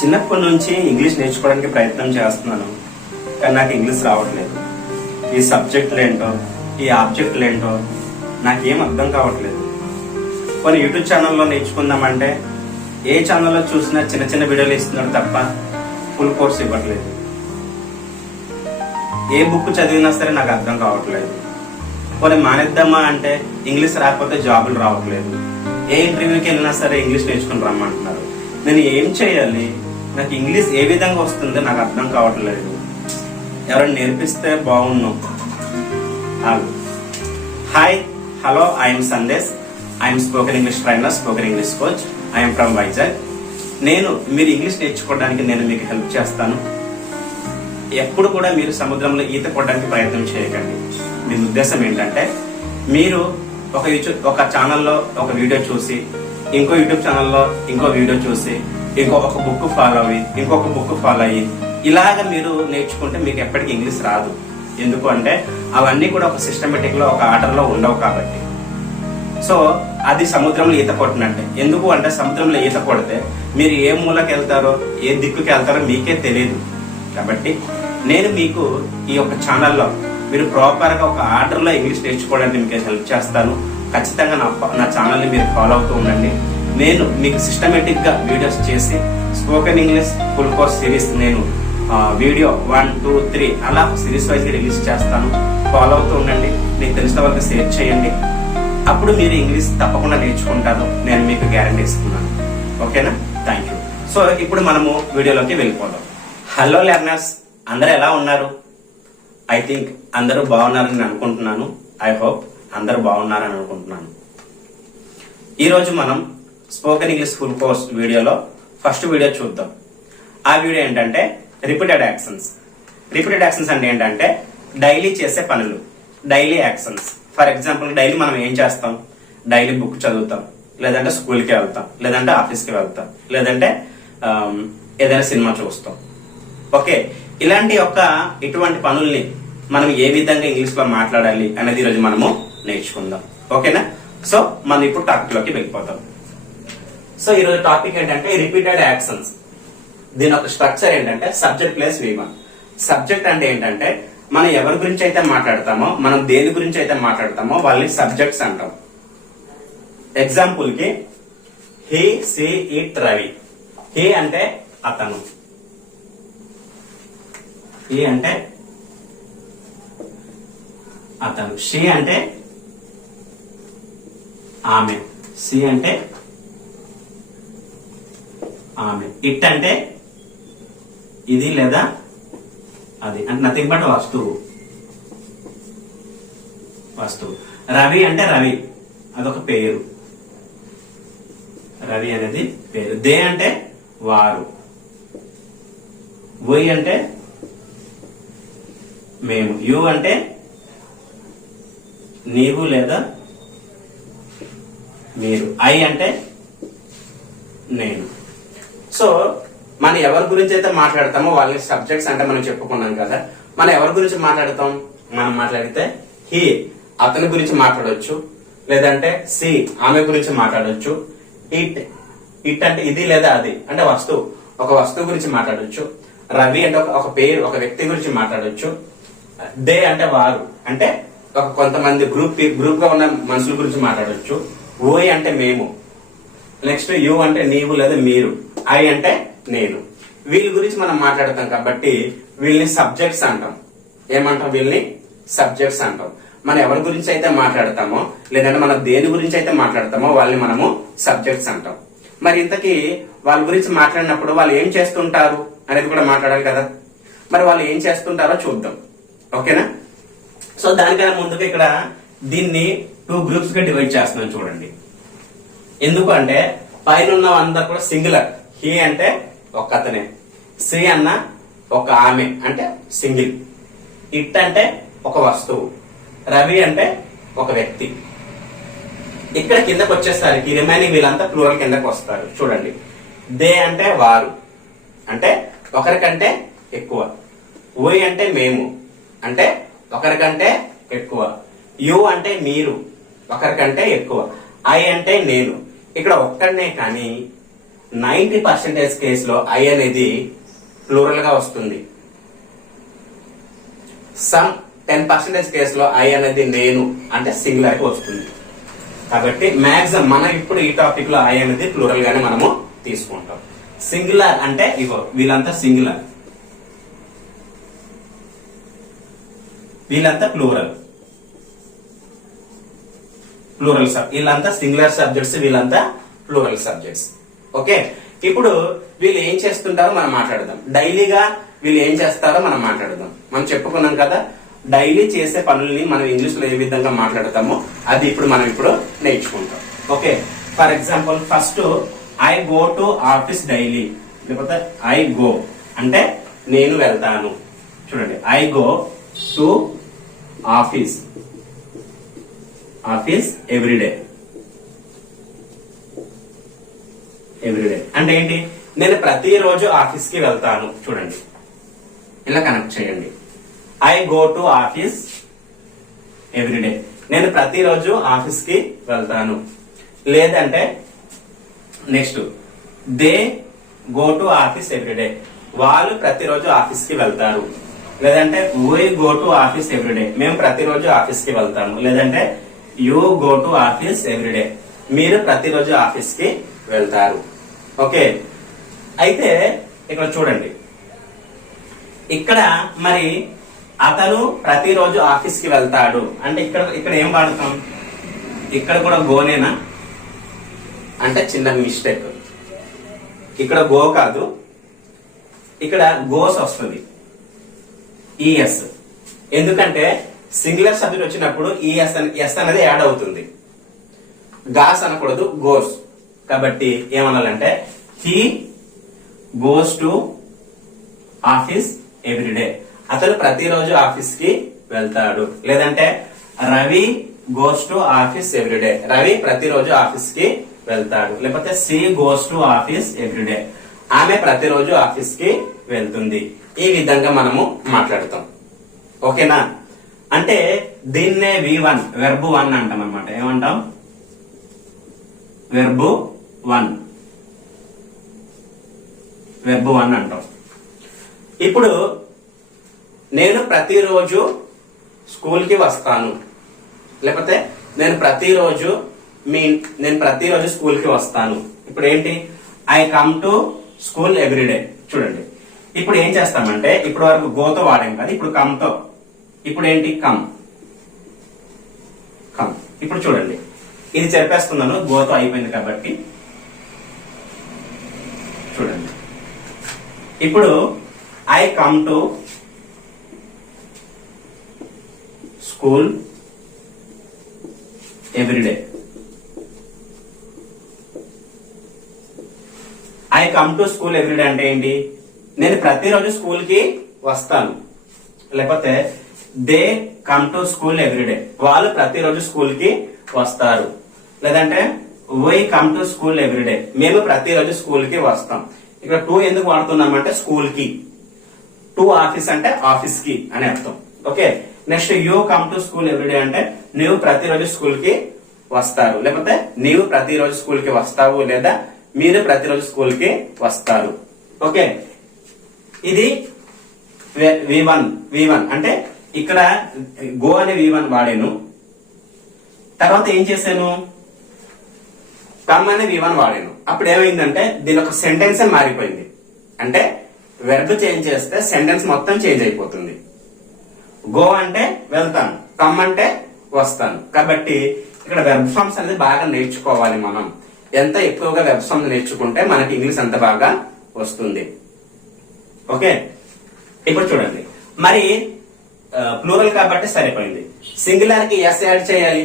చిన్నప్పటి నుంచి ఇంగ్లీష్ నేర్చుకోవడానికి ప్రయత్నం చేస్తున్నాను, కానీ నాకు ఇంగ్లీష్ రావట్లేదు. ఈ సబ్జెక్టులు ఏంటో, ఈ ఆబ్జెక్టులు ఏంటో నాకేం అర్థం కావట్లేదు. కొన్ని యూట్యూబ్ ఛానల్లో నేర్చుకుందామంటే ఏ ఛానల్లో చూసినా చిన్న చిన్న వీడియోలు ఇస్తున్నాడు తప్ప ఫుల్ కోర్స్ ఇవ్వట్లేదు. ఏ బుక్ చదివినా సరే నాకు అర్థం కావట్లేదు. కొన్ని మానేద్దామా అంటే ఇంగ్లీష్ రాకపోతే జాబులు రావట్లేదు. ఏ ఇంటర్వ్యూకి వెళ్ళినా సరే ఇంగ్లీష్ నేర్చుకుని రమ్మంటున్నారు. నేను ఏం చేయాలి? నాకు ఇంగ్లీష్ ఏ విధంగా వస్తుందో నాకు అర్థం కావట్లేదు. ఎవరైనా నేర్పిస్తే బాగున్నాం. Hi, hello, I'm Sandesh. I'm spoken English trainer, spoken English coach. I'm from Vizag. మీరు ఇంగ్లీష్ నేర్చుకోవడానికి నేను మీకు హెల్ప్ చేస్తాను. ఎప్పుడు కూడా మీరు సముద్రంలో ఈత కొట్టడానికి ప్రయత్నం చేయకండి. దీని ఉద్దేశం ఏంటంటే, మీరు ఒక ఛానల్లో ఒక వీడియో చూసి, ఇంకో యూట్యూబ్ ఛానల్లో ఇంకో వీడియో చూసి, ఒక బుక్ ఫాలో అయ్యి, ఇంకొక బుక్ ఫాలో అయ్యి, ఇలాగ మీరు నేర్చుకుంటే మీకు ఎప్పటికీ ఇంగ్లీష్ రాదు. ఎందుకు అంటే అవన్నీ కూడా ఒక సిస్టమేటిక్ లో, ఒక ఆర్డర్ లో ఉండవు కాబట్టి. సో అది సముద్రంలో ఈత కొట్టినట్టే. ఎందుకు అంటే సముద్రంలో ఈత కొడితే మీరు ఏ మూలకి వెళ్తారో, ఏ దిక్కుకి వెళ్తారో మీకే తెలియదు. కాబట్టి నేను మీకు ఈ యొక్క ఛానల్లో మీరు ప్రాపర్ గా ఒక ఆర్డర్ లో ఇంగ్లీష్ నేర్చుకోవడానికి మీకు హెల్ప్ చేస్తాను. ఖచ్చితంగా నా ఛానల్ ని మీరు ఫాలో అవుతూ ఉండండి. నేను మీకు సిస్టమేటిక్ గా వీడియోస్ చేసి spoken English full course series నేను వీడియో 1, 2, 3 అలా సిరీస్ వైజ్ రిలీజ్ చేస్తాను. ఫాలో అవుతూ ఉండండి. మీకు తెలిసిన వాళ్ళకి షేర్ చేయండి. అప్పుడు మీరు ఇంగ్లీష్ తప్పకుండా నేర్చుకుంటారు, నేను మీకు గ్యారంటీ ఇస్తున్నాను. ఓకేనా? Thank you. సో ఇప్పుడు మనము వీడియోలోకి వెళ్ళిపోదాం. హలో లెర్నర్స్, అందరూ ఎలా ఉన్నారు? ఐ థింక్ అందరూ బాగున్నారని నేను అనుకుంటున్నాను. ఐ హోప్ అందరూ బాగున్నారని అనుకుంటున్నాను. ఈరోజు మనం స్పోకెన్ ఇంగ్లీష్ ఫుల్ కోర్స్ వీడియోలో ఫస్ట్ వీడియో చూద్దాం. ఆ వీడియో ఏంటంటే రిపీటెడ్ యాక్షన్స్. రిపీటెడ్ యాక్షన్స్ అంటే ఏంటంటే డైలీ చేసే పనులు, daily actions. For example, daily మనం ఏం చేస్తాం? డైలీ బుక్ చదువుతాం, లేదంటే స్కూల్కి వెళ్తాం, లేదంటే ఆఫీస్కి వెళ్తాం, లేదంటే ఏదైనా సినిమా చూస్తాం. ఓకే, ఇటువంటి పనుల్ని మనం ఏ విధంగా ఇంగ్లీష్ లో మాట్లాడాలి అనేది ఈరోజు మనము నేర్చుకుందాం. ఓకేనా? సో మనం ఇప్పుడు టాపిక్ లోకి వెళ్ళిపోతాం. సో ఈరోజు టాపిక్ ఏంటంటే రిపీటెడ్ యాక్షన్స్. దీని ఒక స్ట్రక్చర్ ఏంటంటే సబ్జెక్ట్ ప్లస్ V1. సబ్జెక్ట్ అంటే ఏంటంటే మనం ఎవరి గురించి అయితే మాట్లాడతామో, మనం దేని గురించి అయితే మాట్లాడతామో వాళ్ళని సబ్జెక్ట్స్ అంటాం. ఎగ్జాంపుల్ కి he, she, it, Ravi. He అంటే అతను, హీ అంటే అతను, షీ అంటే ఆమె, సి అంటే ఆమె, ఇట్ అంటే ఇది లేదా అది, అంటే నథింగ్ బట్ వస్తువు. రవి అంటే రవి, అదొక పేరు. రవి అనేది పేరు. దే అంటే వారు. వై అంటే మేము. యు అంటే నీవు లేదా మీరు. ఐ అంటే నేను. సో మనం ఎవరి గురించి అయితే మాట్లాడతామో వాళ్ళని సబ్జెక్ట్స్ అంటే మనం చెప్పుకున్నాం కదా. మనం ఎవరి గురించి మాట్లాడతాం? మనం మాట్లాడితే హీ అతని గురించి మాట్లాడొచ్చు, లేదంటే సి ఆమె గురించి మాట్లాడొచ్చు. ఇట్ అంటే ఇది లేదా అది, అంటే వస్తువు, ఒక వస్తువు గురించి మాట్లాడొచ్చు. రవి అంటే ఒక పేరు, ఒక వ్యక్తి గురించి మాట్లాడొచ్చు. దే అంటే వారు, అంటే ఒక కొంతమంది గ్రూప్ గా ఉన్న మనుషుల గురించి మాట్లాడొచ్చు. ఓయ్ అంటే మేము. నెక్స్ట్ యు అంటే నీవు లేదా మీరు. ఐ అంటే నేను. వీళ్ళ గురించి మనం మాట్లాడతాం కాబట్టి వీళ్ళని సబ్జెక్ట్స్ అంటాం. ఏమంటాం? వీళ్ళని సబ్జెక్ట్స్ అంటాం. మనం ఎవరి గురించి అయితే మాట్లాడతామో, లేదంటే మనం దేని గురించి అయితే మాట్లాడతామో వాళ్ళని మనము సబ్జెక్ట్స్ అంటాం. మరి ఇంతకీ వాళ్ళ గురించి మాట్లాడినప్పుడు వాళ్ళు ఏం చేస్తుంటారు అనేది కూడా మాట్లాడాలి కదా. మరి వాళ్ళు ఏం చేస్తుంటారో చూద్దాం. ఓకేనా? సో దానికన్నా ముందుగా ఇక్కడ దీన్ని 2 గ్రూప్స్ గా డివైడ్ చేస్తున్నాను చూడండి. ఎందుకు అంటే పైన ఉన్నవంతా కూడా సింగులర్. హీ అంటే ఒక అతనే, సి అన్న ఒక ఆమె అంటే సింగిల్, ఇట్ అంటే ఒక వస్తువు, రవి అంటే ఒక వ్యక్తి. ఇక్కడ కిందకు వచ్చేసరికి రిమైనింగ్ వీళ్ళంతా ప్లూరల్ కిందకు వస్తారు. చూడండి, దే అంటే వారు, అంటే ఒకరికంటే ఎక్కువ. ఓయ్ అంటే మేము, అంటే ఒకరికంటే ఎక్కువ. యు అంటే మీరు, ఒకరికంటే ఎక్కువ. ఐ అంటే నేను. ఇక్కడ ఒక్కడనే కానీ 90% కేసులో ఐ అనేది ప్లూరల్ గా వస్తుంది. సమ్ 10% కేసులో ఐ అనేది నేను అంటే సింగులర్ గా వస్తుంది. కాబట్టి మాక్సిమం మనం ఇప్పుడు ఈ టాపిక్ లో ఐ అనేది ప్లూరల్ గానే మనము తీసుకుంటాం. సింగులర్ అంటే ఇగో వీళ్ళంతా సింగులర్, వీళ్ళంతా ప్లూరల్ వీళ్ళంతా సింగులర్ సబ్జెక్ట్స్, వీళ్ళంతా ప్లూరల్ సబ్జెక్ట్స్. ఓకే, ఇప్పుడు వీళ్ళు ఏం చేస్తుంటారో మనం మాట్లాడదాం. డైలీగా వీళ్ళు ఏం చేస్తారో మనం మాట్లాడదాం. మనం చెప్పుకున్నాం కదా, డైలీ చేసే పనుల్ని మనం ఇంగ్లీష్ లో ఏ విధంగా మాట్లాడతామో అది ఇప్పుడు మనం నేర్చుకుంటాం. Okay, for example first I go to office daily, లేకపోతే ఐ గో అంటే నేను వెళ్తాను. చూడండి, I go to office everyday అంటే ఏంటి? నేను ప్రతిరోజు ఆఫీస్ కి వెళ్తాను. చూడండి, ఇలా కనెక్ట్ చేయండి. I go to office everyday, నేను ప్రతిరోజు ఆఫీస్ కి వెళ్తాను. లేదంటే next, they go to office everyday, వాళ్ళు ప్రతిరోజు ఆఫీస్ కి వెళ్తారు. లేదంటే we go to office everyday, మేము ప్రతిరోజు ఆఫీస్ కి వెళ్తాము. లేదంటే you go to office everyday, మీరు ప్రతిరోజు ఆఫీస్ కి వెళ్తారు. ఓకే, అయితే ఇక్కడ చూడండి, ఇక్కడ మరి అతను ప్రతిరోజు ఆఫీస్ కి వెళ్తాడు అంటే ఇక్కడ ఏం వాడతాం? ఇక్కడ కూడా గోనేనా అంటే చిన్న మిస్టేక్. ఇక్కడ గో కాదు, ఇక్కడ గోస్ వస్తుంది, ఈఎస్. ఎందుకంటే సింగులర్ సబ్జెక్ట్ వచ్చినప్పుడు ఎస్ అనేది యాడ్ అవుతుంది. గాస్ అనకూడదు, గోస్. కాబట్టి ఏమనాలంటే he goes to office everyday, అతను ప్రతిరోజు ఆఫీస్ కి వెళ్తాడు. లేదంటే Ravi goes to office everyday, Ravi ప్రతిరోజు ఆఫీస్ కి వెళ్తాడు. లేకపోతే she goes to office everyday, ఆమె ప్రతిరోజు ఆఫీస్ కి వెళ్తుంది. ఈ విధంగా మనము మాట్లాడతాం. ఓకేనా? అంటే దీన్నే V1 వెర్బ్ 1 అంటాం అనమాట. ఏమంటాం? వెర్బ్ 1 అంటాం. ఇప్పుడు నేను ప్రతిరోజు స్కూల్ కి వస్తాను, లేకపోతే నేను ప్రతిరోజు స్కూల్ కి వస్తాను. ఇప్పుడు ఏంటి? I come to school everyday. చూడండి, ఇప్పుడు ఏం చేస్తామంటే ఇప్పుడు వరకు గోతో వాడాం కదా, ఇప్పుడు కమ్ తో. ఇప్పుడు ఏంటి? కమ్. ఇప్పుడు చూడండి, ఇది చెప్పేస్తున్నాను, గోతో అయిపోయింది కాబట్టి. చూడండి, ఇప్పుడు I come to school everyday. I come to school everyday అంటే ఏంటి? నేను ప్రతిరోజు స్కూల్ కి వస్తాను. లేకపోతే they come to school everyday, వాళ్ళు ప్రతిరోజు స్కూల్ కి వస్తారు. లేదంటే we come to school everyday, మేము ప్రతిరోజు స్కూల్ కి వస్తాం. ఇక్కడ టూ ఎందుకు వాడుతున్నామంటే స్కూల్ కి, టు ఆఫీస్ అంటే ఆఫీస్ కి అని అర్థం. Okay, next you come to school everyday అంటే నువ్వు ప్రతిరోజు స్కూల్ కి వస్తారు. లేకపోతే నీవు ప్రతిరోజు స్కూల్ కి వస్తావు, లేదా మీరు ప్రతిరోజు స్కూల్ కి వస్తారు. ఓకే, ఇది V1 అంటే ఇక్కడ గో అనే V1 వాడాను. తర్వాత ఏం చేశాను? కమ్ అనే V1 వాడాను. అప్పుడు ఏమైందంటే దీని ఒక సెంటెన్స్ మారిపోయింది. అంటే వెర్బ్ చేంజ్ చేస్తే సెంటెన్స్ మొత్తం చేంజ్ అయిపోతుంది. గో అంటే వెళ్తాను, కమ్ అంటే వస్తాను. కాబట్టి ఇక్కడ వెర్బ్ ఫార్మ్స్ అనేది బాగా నేర్చుకోవాలి మనం. ఎంత ఎక్కువగా వెర్బ్ ఫార్మ్స్ నేర్చుకుంటే మనకి ఇంగ్లీష్ అంత బాగా వస్తుంది. ఓకే, ఇప్పుడు చూడండి, మరి ప్లూరల్ కాబట్టి సరిపోయింది. సింగులర్ కి ఎస్ యాడ్ చేయాలి.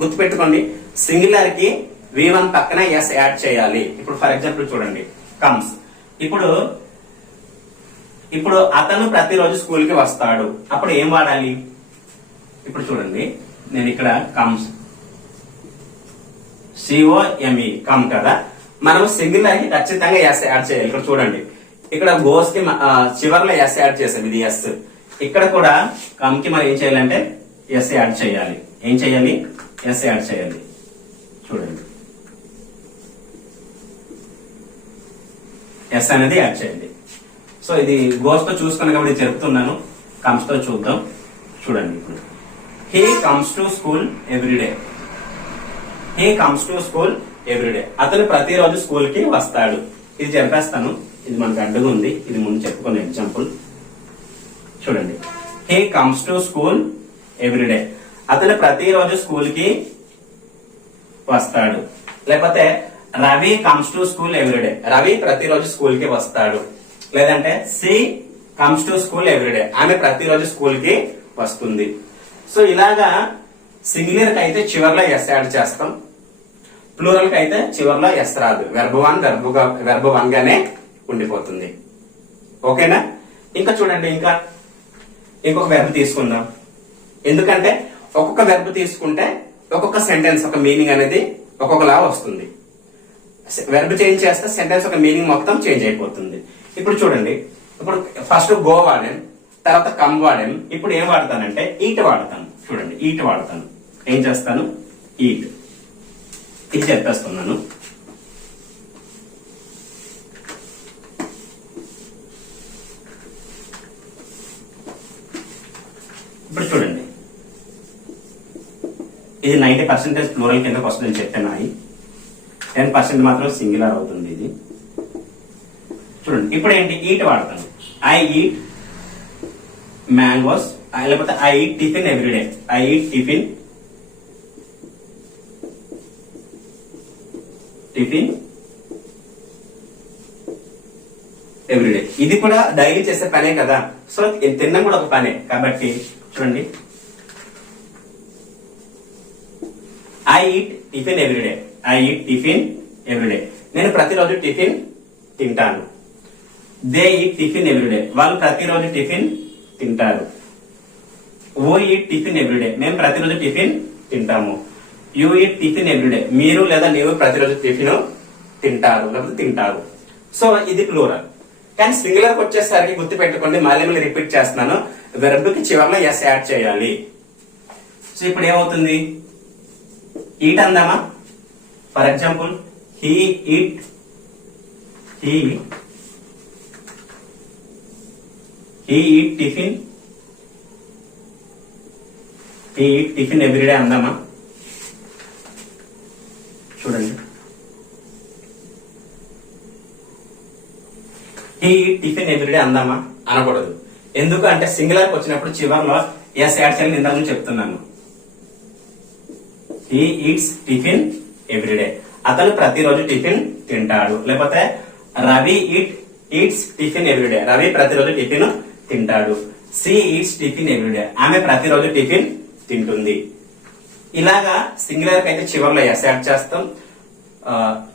గుర్తుపెట్టుకోండి, సింగులర్ కి V1 పక్కన ఎస్ యాడ్ చేయాలి. ఇప్పుడు ఫర్ ఎగ్జాంపుల్ చూడండి, కమ్స్. ఇప్పుడు అతను ప్రతిరోజు స్కూల్ కి వస్తాడు. అప్పుడు ఏం వాడాలి? ఇప్పుడు చూడండి, నేను ఇక్కడ కమ్స్, COME, కమ్ కదా. మనం సింగులర్ కి ఖచ్చితంగా ఎస్ యాడ్ చేయాలి. ఇక్కడ చూడండి, ఇక్కడ గోస్ కి చివర్లో ఎస్ యాడ్ చేసాం, ఇది ఎస్. ఇక్కడ కూడా కమ్ కి మనం ఏం చేయాలంటే ఎస్ యాడ్ చేయాలి. ఏం చేయాలి? ఎస్ యాడ్ చేయాలి. చూడండి, ఎస్ అనేది యాడ్ చేయండి. సో ఇది గోస్ తో చూసుకుని కాబట్టి జరుపుతున్నాను. కమ్స్ తో చూద్దాం. చూడండి ఇప్పుడు he comes to school everyday. He comes to school everyday. అతను ప్రతిరోజు స్కూల్ కి వస్తాడు. ఇది చెప్పేస్తాను. ఇది మనకు అడ్డుగా ఉంది. ఇది ముందు చెప్పుకునే ఎగ్జాంపుల్ చూడండి. He comes to school everyday. అతను ప్రతిరోజు స్కూల్ కి వస్తాడు. లేకపోతే Ravi comes to school everyday. Ravi ప్రతిరోజు స్కూల్ కి వస్తాడు. లేదంటే she comes to school everyday. ఆమె ప్రతిరోజు స్కూల్ కి వస్తుంది. సో ఇలాగా సింగులర్ కి అయితే చివర్లో ఎస్ యాడ్ చేస్తాం. ప్లూరల్ కి అయితే చివర్లో ఎస్ రాదు. వెర్బ్ వన్ గానే ఉండిపోతుంది. ఓకేనా? ఇంకా చూడండి, ఇంకొక వెర్బ్ తీసుకుందాం. ఎందుకంటే ఒక్కొక్క వెర్బ్ తీసుకుంటే ఒక్కొక్క సెంటెన్స్ ఒక మీనింగ్ అనేది ఒక్కొక్కలా వస్తుంది. వెర్బ్ చేంజ్ చేస్తే సెంటెన్స్ ఒక మీనింగ్ మొత్తం చేంజ్ అయిపోతుంది. ఇప్పుడు చూడండి, ఇప్పుడు ఫస్ట్ గో వాడాను, తర్వాత కమ్ వాడాను. ఇప్పుడు ఏం వాడతానంటే ఈట్ వాడతాను. చూడండి, ఈట్ వాడతాను. ఏం చేస్తాను? ఈట్. ఇది చెప్పేస్తున్నాను. ఇప్పుడు చూడండి, ఇది 90% ప్లూరల్ కిందకు వస్తుందని చెప్పాను. 10% మాత్రం సింగులర్ అవుతుంది ఇది. చూడండి, ఇప్పుడు ఏంటి? ఈట్ వాడతాను. I eat mangoes. లేకపోతే I eat tiffin everyday. I eat tiffin everyday. ఇది కూడా డైలీ చేసే పనే కదా. సో తినడం కూడా ఒక పనే కాబట్టి చూడండి, I eat tiffin everyday. I eat tiffin everyday. నేను ప్రతిరోజు టిఫిన్ తింటాను. They eat tiffin everyday. వాళ్ళు ప్రతిరోజు టిఫిన్ తింటారు. ఓ ఈట్ టిఫిన్ ఎవ్రీడే. మేము ప్రతిరోజు టిఫిన్ తింటాము. You eat tiffin everyday. మీరు లేదా నీవు ప్రతిరోజు టిఫిన్ తింటారు లేకపోతే తింటారు. సో ఇది ప్లూరల్. కానీ సింగులర్ వచ్చేసరికి గుర్తు పెట్టుకోండి, మళ్ళీ రిపీట్ చేస్తున్నాను. వెర్బ్ కి చివరిలో ఎస్ యాడ్ చేయాలి. సో ఇప్పుడు ఏమవుతుంది? ఈట్ అందామా? For example, he eat tiffin everyday అందామా? చూడండి, హీ ఈట్ టిఫిన్ ఎవ్రీడే అందామా? అనకూడదు. ఎందుకు అంటే సింగులర్ వచ్చినప్పుడు చివరిలో ఎస్ యాడ్ చేయాలని ఇందాక చెప్తున్నాను. He eats tiffin everyday. అతను ప్రతిరోజు టిఫిన్ తింటాడు. లేకపోతే Ravi eats tiffin everyday. Ravi ప్రతిరోజు టిఫిన్ తింటాడు. She eats tiffin everyday. ఆమె ప్రతిరోజు టిఫిన్ తింటుంది. ఇలాగా సింగులర్ కి అయితే చివరిలో ఎస్ యాడ్ చేస్తాం.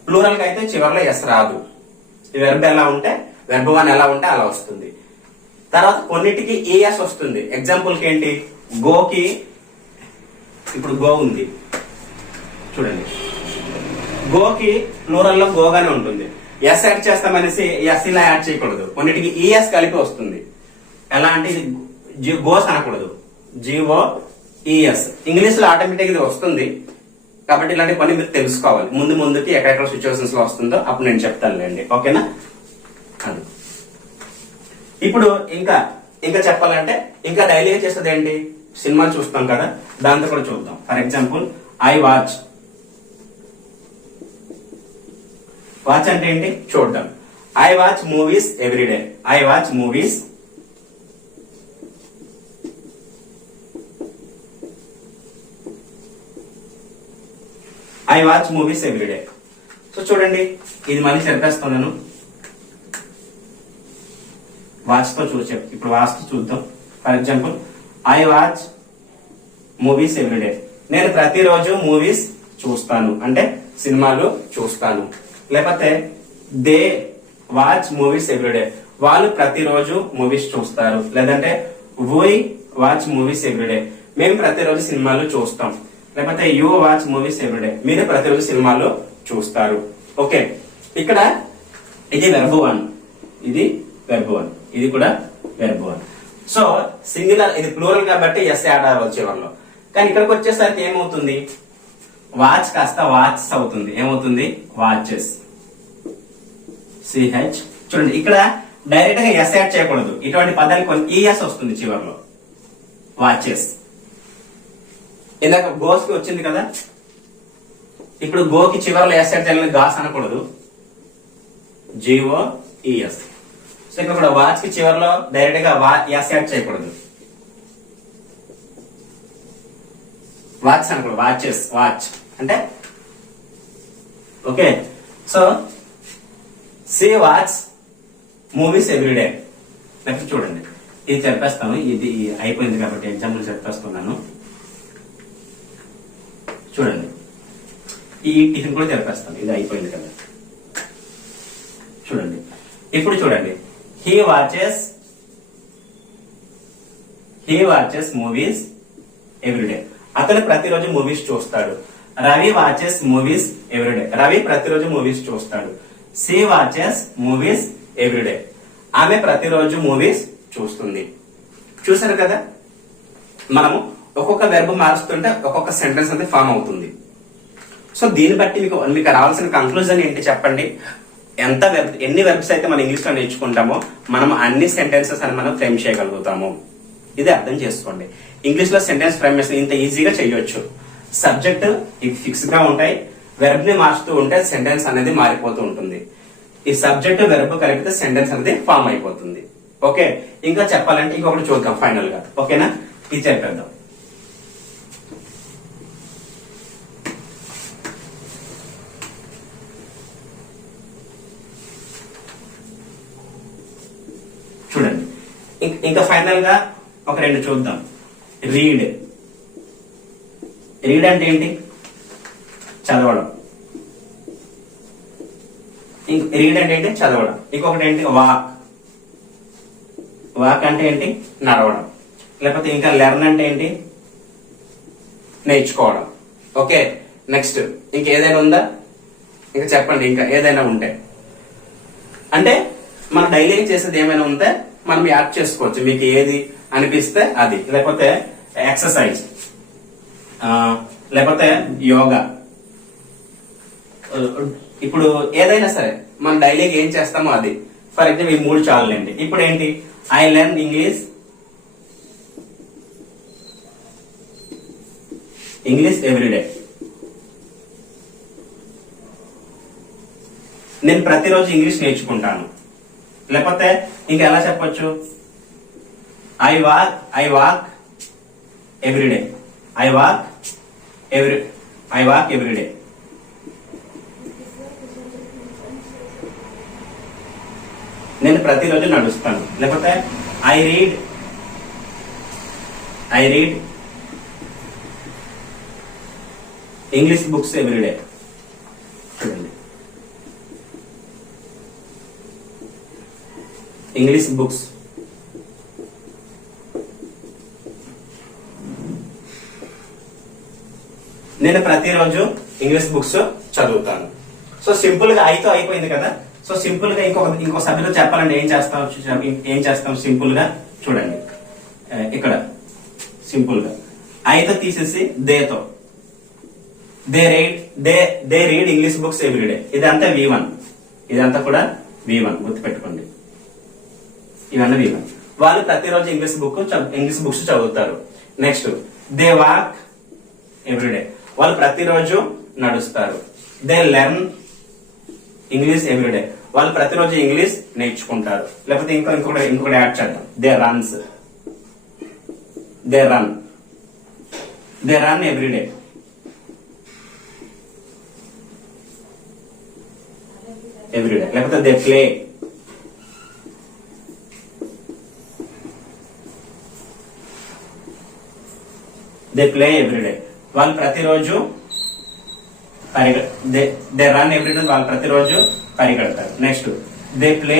ప్లూరల్ కి అయితే చివరిలో ఎస్ రాదు. ఈ వెర్బ్ ఎలా ఉంటే, వెర్బ్ వన్ ఎలా ఉంటే అలా వస్తుంది. తర్వాత కొన్నిటికి ఏఎస్ వస్తుంది. ఎగ్జాంపుల్ కి ఏంటి? గోకి, ఇప్పుడు గో ఉంది చూడండి, గోకి ప్లూరల్ లో గోగానే ఉంటుంది. ఎస్ యాడ్ చేస్తామనేసి ఎస్ ఇలా యాడ్ చేయకూడదు. కొన్నిటికి ఈఎస్ కలిపి వస్తుంది. ఎలా అంటే ఇది గోస్ అనకూడదు, జీఓ ఈఎస్. ఇంగ్లీష్ లో ఆటోమేటిక్ ఇది వస్తుంది. కాబట్టి ఇలాంటి పని మీరు తెలుసుకోవాలి. ముందుకి ఎక్కడెక్కడ సిచ్యువేషన్స్ లో వస్తుందో అప్పుడు నేను చెప్తానులేండి. ఓకేనా? అది. ఇప్పుడు ఇంకా చెప్పాలంటే ఇంకా డైలీ చేసేది ఏంటి? సినిమాలు చూస్తాం కదా, దాంతో కూడా చూద్దాం. For example, I watch. Watch అంటే ఏంటి? చూడటం. I watch movies everyday. I watch movies everyday. So చూడండి, ఇది మళ్ళీ చెప్పేస్తున్నాను. వాచ్ తో ఇప్పుడు వాచ్ తో చూద్దాం. For example, I watch movies everyday. నేను ప్రతిరోజు మూవీస్ చూస్తాను అంటే సినిమాలు చూస్తాను. లేకపోతే దే వాచ్ మూవీస్ ఎవ్రీడే. వాళ్ళు ప్రతిరోజు మూవీస్ చూస్తారు. లేదంటే వీ వాచ్ మూవీస్ ఎవ్రీడే. మేము ప్రతిరోజు సినిమాలు చూస్తాం. లేకపోతే యూ వాచ్ మూవీస్ ఎవ్రీడే. మీరు ప్రతిరోజు సినిమాలు చూస్తారు. ఓకే, ఇక్కడ ఇది వెర్బ్ వన్, ఇది వెర్బ్ వన్, ఇది కూడా వెర్బ్ వన్. సో సింగులర్, ఇది ప్లూరల్ కాబట్టి ఎస్ యాడ్ అవ్వచ్చు చివరిలో. కానీ ఇక్కడికి వచ్చేసరికి ఏమవుతుంది? వాచ్ కాస్త వాచ్స్ అవుతుంది. ఏమవుతుంది? వాచెస్. CH చూడండి ఇక్కడ డైరెక్ట్ గా ఎస్ యాడ్ చేయకూడదు. ఇటువంటి పదానికి కొన్ని ఈఎస్ వస్తుంది చివరిలో. వాచెస్. ఇందాక గోస్ కి వచ్చింది కదా, ఇప్పుడు గోకి చివరిలో ఎస్ యాడ్ చేయాలని గాస్ అనకూడదు, GOES. సో ఇక్కడ కూడా వాచ్ కి చివరిలో డైరెక్ట్ గా ఎస్ యాడ్ చేయకూడదు, వాచ్ అనకూడదు, వాచెస్. వాచ్ అంటే okay. So she watch movies everyday. Next చూడండి, ఇది చెప్పేస్తాను, ఇది అయిపోయింది కాబట్టి ఎగ్జాంపుల్ చెప్పేస్తున్నాను. చూడండి, ఈ టిఫిన్ కూడా చెప్పేస్తాను, ఇది అయిపోయింది కదా. చూడండి, ఇప్పుడు చూడండి, హీ వాచెస్ మూవీస్ ఎవ్రీడే. అతను ప్రతిరోజు మూవీస్ చూస్తాడు. Ravi watches movies everyday. Ravi ప్రతిరోజు మూవీస్ చూస్తాడు. She watches movies everyday. ఆమె ప్రతిరోజు మూవీస్ చూస్తుంది. చూసారు కదా, మనము ఒక్కొక్క వెర్బ్ మారుస్తుంటే ఒక్కొక్క సెంటెన్స్ అనేది ఫామ్ అవుతుంది. సో దీన్ని బట్టి మీకు రావాల్సిన కంక్లూజన్ ఏంటి చెప్పండి. ఎన్ని వెర్బ్స్ అయితే మనం ఇంగ్లీష్ లో నేర్చుకుంటామో మనం అన్ని సెంటెన్సెస్ అని మనం ఫ్రేమ్ చేయగలుగుతాము. ఇది అర్థం చేసుకోండి. ఇంగ్లీష్ లో సెంటెన్స్ ఫ్రేమేషన్ ఇంత ఈజీగా చేయొచ్చు. సబ్జెక్ట్ ఫిక్స్ గా ఉంటాయి, వెర్బ్ ని మార్చుతూ ఉంటే సెంటెన్స్ అనేది మారిపోతూ ఉంటుంది. ఈ సబ్జెక్ట్ వెర్బ్ కలిపితే సెంటెన్స్ అనేది ఫామ్ అయిపోతుంది. ఓకే, ఇంకా చెప్పాలంటే ఇంకొకటి చూద్దాం ఫైనల్ గా. ఓకేనా, ఇది చెప్పేద్దాం. చూడండి, ఇంకా ఫైనల్ గా ఒక రెండు చూద్దాం. రీడ్. రీడ్ అంటే ఏంటి? చదవడం. రీడ్ అంటే ఏంటి? చదవడం. ఇంకొకటి ఏంటి? వాక్. వాక్ అంటే ఏంటి? నడవడం. లేకపోతే ఇంకా లెర్న్ అంటే ఏంటి? నేర్చుకోవడం. ఓకే, నెక్స్ట్ ఇంకేదైనా ఉందా? ఇంకా చెప్పండి, ఇంకా ఏదైనా ఉంటే. అంటే మన డైలీ చేసేది ఏమైనా ఉంటే మనం యాడ్ చేసుకోవచ్చు, మీకు ఏది అనిపిస్తే అది. లేకపోతే ఎక్సర్సైజ్, లేకపోతే యోగా. ఇప్పుడు ఏదైనా సరే మనం డైలీకి ఏం చేస్తామో అది. ఫర్ ఎగ్జాంపుల్ ఈ మూడు చాలండి. ఇప్పుడు ఏంటి? I learn English everyday. నేను ప్రతిరోజు ఇంగ్లీష్ నేర్చుకుంటాను. లేకపోతే ఇంకా ఎలా చెప్పొచ్చు? I walk everyday. I walk everyday. నేను ప్రతిరోజు నడుస్తాను. లేకపోతే I read English books everyday. చూడండి, ఇంగ్లీష్ బుక్స్. నేను ప్రతిరోజు ఇంగ్లీష్ బుక్స్ చదువుతాను. సో సింపుల్ గా ఐతో అయిపోయింది కదా. సో సింపుల్ గా ఇంకో సభ్యులు చెప్పాలంటే ఏం చేస్తాం సింపుల్ గా చూడండి. ఇక్కడ సింపుల్ గా ఐతో తీసేసి దేతో they read English books everyday. ఇదంతా V1. ఇదంతా కూడా V1 గుర్తుపెట్టుకోండి. ఇవన్నీ V1. వాళ్ళు ప్రతిరోజు ఇంగ్లీష్ బుక్స్ చదువుతారు. Next they walk everyday. వాళ్ళు ప్రతిరోజు నడుస్తారు. They learn English everyday. వాళ్ళు ప్రతిరోజు ఇంగ్లీష్ నేర్చుకుంటారు. లేకపోతే ఇంకొకటి యాడ్ చేద్దాం. They run everyday. లేకపోతే దే ప్లే. ఎవ్రీడే. వాళ్ళు ప్రతిరోజు దే రన్ ఎవ్రీడే. వాళ్ళు ప్రతిరోజు పరిగెడతారు. Next they play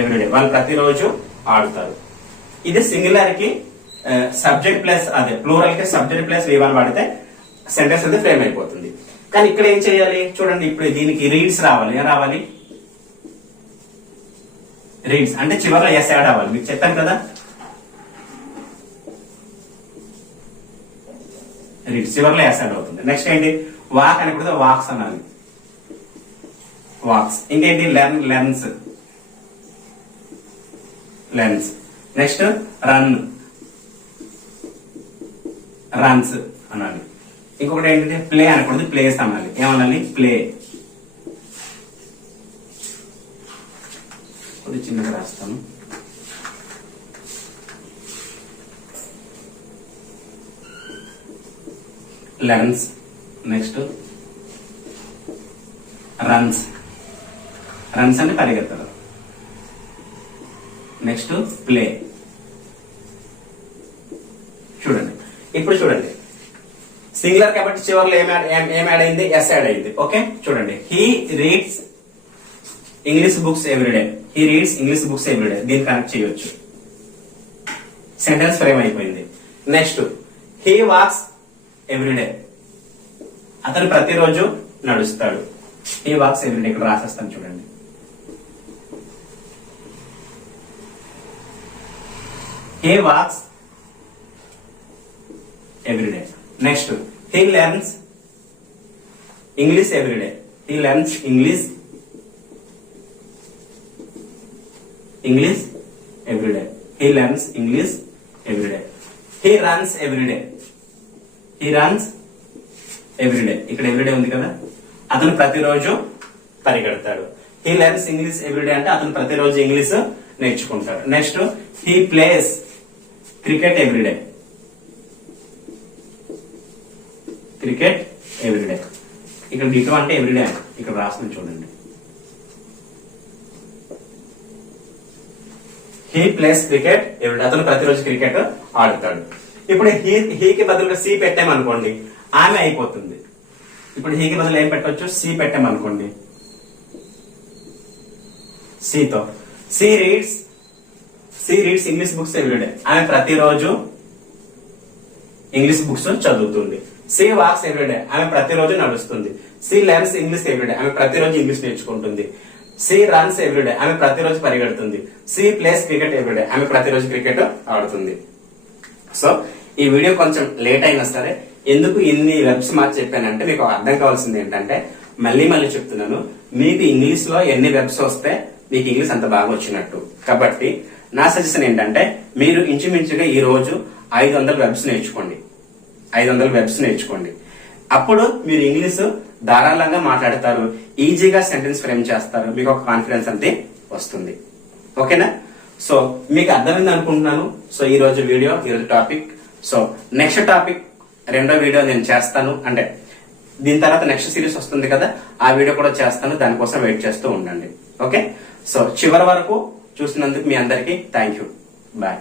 everyday. వాళ్ళు ప్రతిరోజు ఆడుతారు. ఇది సింగులర్ కి సబ్జెక్ట్ ప్లస్ అదే ప్లూరల్ కి సబ్జెక్ట్ ప్లస్ V1 వాడితే సెంటెన్స్ అయితే ఫ్రేమ్ అయిపోతుంది. కానీ ఇక్కడ ఏం చేయాలి చూడండి. ఇప్పుడు దీనికి రీడ్స్ రావాలి. ఏం రావాలి? రీడ్స్ అంటే చివరిలో ఎస్ యాడ్ అవ్వాలి. మీకు చెప్పాను కదా, రీడ్స్ చివరిలో ఎస్ యాడ్ అవుతుంది. నెక్స్ట్ ఏంటి? వాక్ అని కూడా వాక్స్ అనాలి. వాక్స్. ఇంకేంటి? Learns. Learns. Next run, runs అనాలి. ఇంకొకటి ఏంటంటే ప్లే అనకూడదు, ప్లేస్ అనాలి. ఏమనాలి? ప్లే. కొద్దిగా చిన్నగా రాస్తాను. లెర్న్స్. నెక్స్ట్ రన్స్, రన్స్ అంటే పరిగెత్తడం. Next play. చూడండి, ఇప్పుడు చూడండి సింగులర్ కాబట్టి చివరిలో ఏం యాడ్ అయింది? ఎస్ యాడ్ అయింది. ఓకే, చూడండి. He reads English books everyday. He reads English books everyday. దీన్ని కనెక్ట్ చేయొచ్చు. సెంటెన్స్ ఫ్రేమ్ అయిపోయింది. Next he walks everyday. అతను ప్రతిరోజు నడుస్తాడు. He walks everyday. ఇక్కడ రాసేస్తాను చూడండి. He walks everyday. Next he learns English everyday. He learns English everyday. He learns English every day. He runs every day. He runs every day. ఇక్కడ everyday ఉంది కదా, అతను ప్రతిరోజు పరిగెడతాడు. He learns English every day అంటే అతను ప్రతిరోజు English నేర్చుకుంటాడు. Next he plays cricket every day. Cricket every day. ఇక్కడ డిటో అంటే ఎవ్రీడే ఇక్కడ రాస్తుంది చూడండి. He plays cricket everyday. అతను ప్రతిరోజు క్రికెట్ ఆడుతాడు. ఇప్పుడు హీకి బదులుగా సి పెట్టామనుకోండి, ఆమె అయిపోతుంది. ఇప్పుడు హీకి బదులు ఏం పెట్టవచ్చు? సి పెట్టామనుకోండి, సితో. She reads English books everyday. ఆమె ప్రతిరోజు ఇంగ్లీష్ బుక్స్ చదువుతుంది. She walks everyday. ఆమె ప్రతిరోజు నడుస్తుంది. She learns English everyday. ఆమె ప్రతిరోజు ఇంగ్లీష్ నేర్చుకుంటుంది. She runs everyday. ఆమె ప్రతిరోజు పరిగెడుతుంది. She plays cricket everyday. ఆమె ప్రతిరోజు క్రికెట్ ఆడుతుంది. సో ఈ వీడియో కొంచెం లేట్ అయినా సరే ఎందుకు ఇన్ని వెబ్స్ మార్చి చెప్పానంటే మీకు అర్థం కావాల్సింది ఏంటంటే, మళ్ళీ చెప్తున్నాను, మీకు ఇంగ్లీష్ లో ఎన్ని వెబ్స్ వస్తే మీకు ఇంగ్లీష్ అంత బాగా వచ్చినట్టు. కాబట్టి నా సజెషన్ ఏంటంటే, మీరు ఇంచుమించుగా ఈ రోజు 500 వెబ్స్ నేర్చుకోండి. 500 వెబ్స్ నేర్చుకోండి. అప్పుడు మీరు ఇంగ్లీష్ ధారాళంగా మాట్లాడతారు, ఈజీగా సెంటెన్స్ ఫ్రేమ్ చేస్తారు, మీకు ఒక కాన్ఫిడెన్స్ అంతే వస్తుంది. ఓకేనా? సో మీకు అర్థమైంది అనుకుంటున్నాను. సో ఈ రోజు వీడియో, ఈ రోజు టాపిక్. సో నెక్స్ట్ టాపిక్ రెండో వీడియో నేను చేస్తాను. అంటే దీని తర్వాత నెక్స్ట్ సిరీస్ వస్తుంది కదా, ఆ వీడియో కూడా చేస్తాను. దానికోసం వెయిట్ చేస్తూ ఉండండి. ఓకే, సో చివరి వరకు చూసినందుకు మీ అందరికీ థ్యాంక్ యూ. బాయ్.